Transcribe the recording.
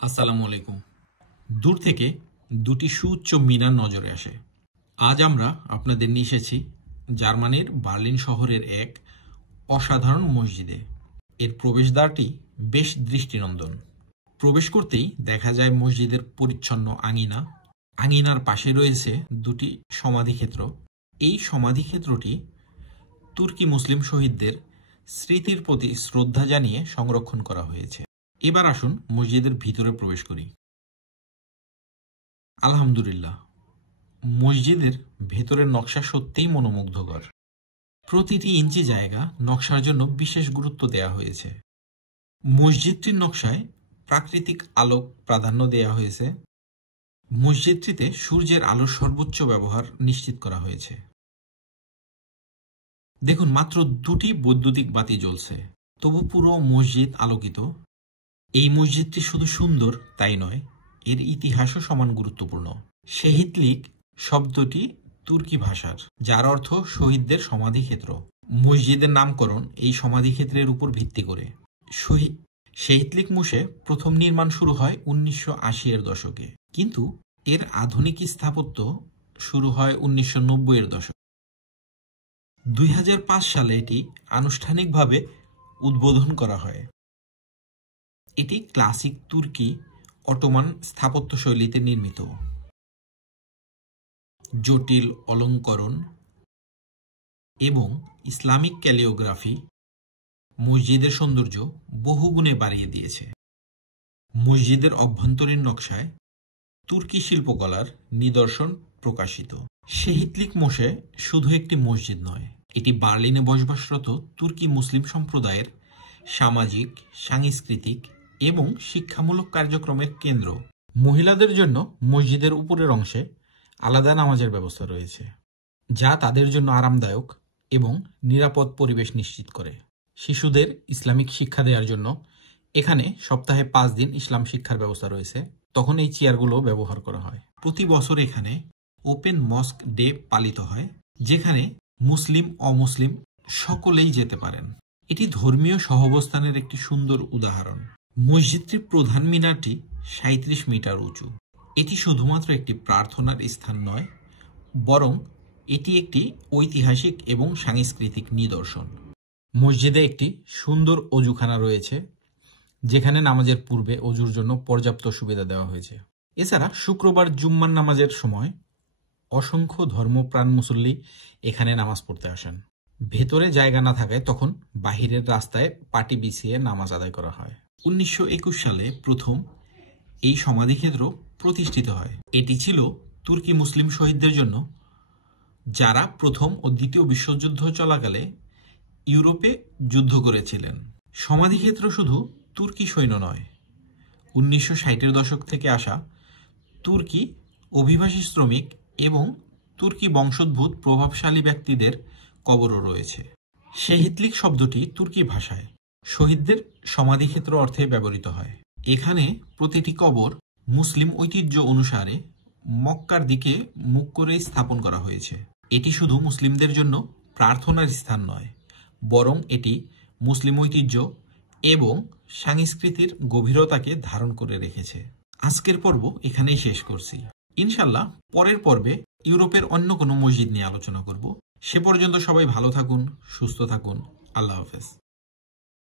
আসসালামু আলাইকুম। দূর থেকে দুটি সুউচ্চ মিনার নজরে আসে। আজ আমরা আপনাদের নিয়ে এসেছি জার্মানির বার্লিন শহরের এক অসাধারণ মসজিদে। এর প্রবেশদ্বারটি বেশ দৃষ্টিনন্দন। প্রবেশ করতেই দেখা যায় মসজিদের পরিচ্ছন্ন আঙিনা। আঙিনার পাশে রয়েছে দুটি সমাধিক্ষেত্র। এই সমাধিক্ষেত্রটি তুর্কি মুসলিম শহীদদের স্মৃতির প্রতি শ্রদ্ধা জানিয়ে সংরক্ষণ করা হয়েছে। এবার আসুন মসজিদের ভিতরে প্রবেশ করি। আলহামদুলিল্লাহ, মসজিদের ভেতরের নকশা সত্যিই মনোমুগ্ধকর। প্রতিটি ইঞ্চি জায়গা নকশার জন্য বিশেষ গুরুত্ব দেওয়া হয়েছে। মসজিদটির নকশায় প্রাকৃতিক আলোক প্রাধান্য দেওয়া হয়েছে। মসজিদটিতে সূর্যের আলোর সর্বোচ্চ ব্যবহার নিশ্চিত করা হয়েছে। দেখুন, মাত্র দুটি বৈদ্যুতিক বাতি জ্বলছে, তবু পুরো মসজিদ আলোকিত। এই মসজিদটি শুধু সুন্দর তাই নয়, এর ইতিহাসও সমান গুরুত্বপূর্ণ। শহীদলিক শব্দটি তুর্কি ভাষার, যার অর্থ শহীদদের সমাধিক্ষেত্র। মসজিদের নামকরণ এই সমাধিক্ষেত্রের উপর ভিত্তি করে। শহীদলিক মুশে প্রথম নির্মাণ শুরু হয় 1980-এর দশকে, কিন্তু এর আধুনিক স্থাপত্য শুরু হয় 1990-এর দশকে। 2005 সালে এটি আনুষ্ঠানিকভাবে উদ্বোধন করা হয়। এটি ক্লাসিক তুর্কি অটোমান স্থাপত্য শৈলীতে নির্মিত। জটিল অলঙ্করণ এবং ইসলামিক ক্যালিওগ্রাফি মসজিদের সৌন্দর্য বহুগুণে বাড়িয়ে দিয়েছে। মসজিদের অভ্যন্তরীণ নকশায় তুর্কি শিল্পকলার নিদর্শন প্রকাশিত। শহীদলিক মোশে শুধু একটি মসজিদ নয়, এটি বার্লিনে বসবাসরত তুর্কি মুসলিম সম্প্রদায়ের সামাজিক, সাংস্কৃতিক এবং শিক্ষামূলক কার্যক্রমের কেন্দ্র। মহিলাদের জন্য মসজিদের উপরের অংশে আলাদা নামাজের ব্যবস্থা রয়েছে, যা তাদের জন্য আরামদায়ক এবং নিরাপদ পরিবেশ নিশ্চিত করে। শিশুদের ইসলামিক শিক্ষা দেওয়ার জন্য এখানে সপ্তাহে 5 দিন ইসলাম শিক্ষার ব্যবস্থা রয়েছে। তখন এই চেয়ারগুলো ব্যবহার করা হয়। প্রতি বছর এখানে ওপেন মস্ক ডে পালিত হয়, যেখানে মুসলিম অমুসলিম সকলেই যেতে পারেন। এটি ধর্মীয় সহাবস্থানের একটি সুন্দর উদাহরণ। মসজিদটির প্রধান মিনারটি 37 মিটার উঁচু। এটি শুধুমাত্র একটি প্রার্থনার স্থান নয়, বরং এটি একটি ঐতিহাসিক এবং সাংস্কৃতিক নিদর্শন। মসজিদে একটি সুন্দর অজুখানা রয়েছে, যেখানে নামাজের পূর্বে অজুর জন্য পর্যাপ্ত সুবিধা দেওয়া হয়েছে। এছাড়া শুক্রবার জুম্মার নামাজের সময় অসংখ্য ধর্মপ্রাণ মুসল্লি এখানে নামাজ পড়তে আসেন। ভেতরে জায়গা না থাকায় তখন বাহিরের রাস্তায় পাটি বিছিয়ে নামাজ আদায় করা হয়। 1921 সালে প্রথম এই সমাধিক্ষেত্র প্রতিষ্ঠিত হয়। এটি ছিল তুর্কি মুসলিম শহীদদের জন্য, যারা প্রথম ও দ্বিতীয় বিশ্বযুদ্ধ চলাকালে ইউরোপে যুদ্ধ করেছিলেন। সমাধিক্ষেত্র শুধু তুর্কি সৈন্য নয়, 1960-এর দশক থেকে আসা তুর্কি অভিবাসী শ্রমিক এবং তুর্কি বংশোদ্ভূত প্রভাবশালী ব্যক্তিদের কবরও রয়েছে। শহীদলিক শব্দটি তুর্কি ভাষায় শহীদদের সমাধিক্ষেত্র অর্থে ব্যবহৃত হয়। এখানে প্রতিটি কবর মুসলিম ঐতিহ্য অনুসারে মক্কার দিকে মুখ করে স্থাপন করা হয়েছে। এটি শুধু মুসলিমদের জন্য প্রার্থনার স্থান নয়, বরং এটি মুসলিম ঐতিহ্য এবং সংস্কৃতির গভীরতাকে ধারণ করে রেখেছে। আজকের পর্ব এখানেই শেষ করছি। ইনশাল্লাহ পরের পর্বে ইউরোপের অন্য কোনো মসজিদ নিয়ে আলোচনা করব। সে পর্যন্ত সবাই ভালো থাকুন, সুস্থ থাকুন। আল্লাহ হাফেজ।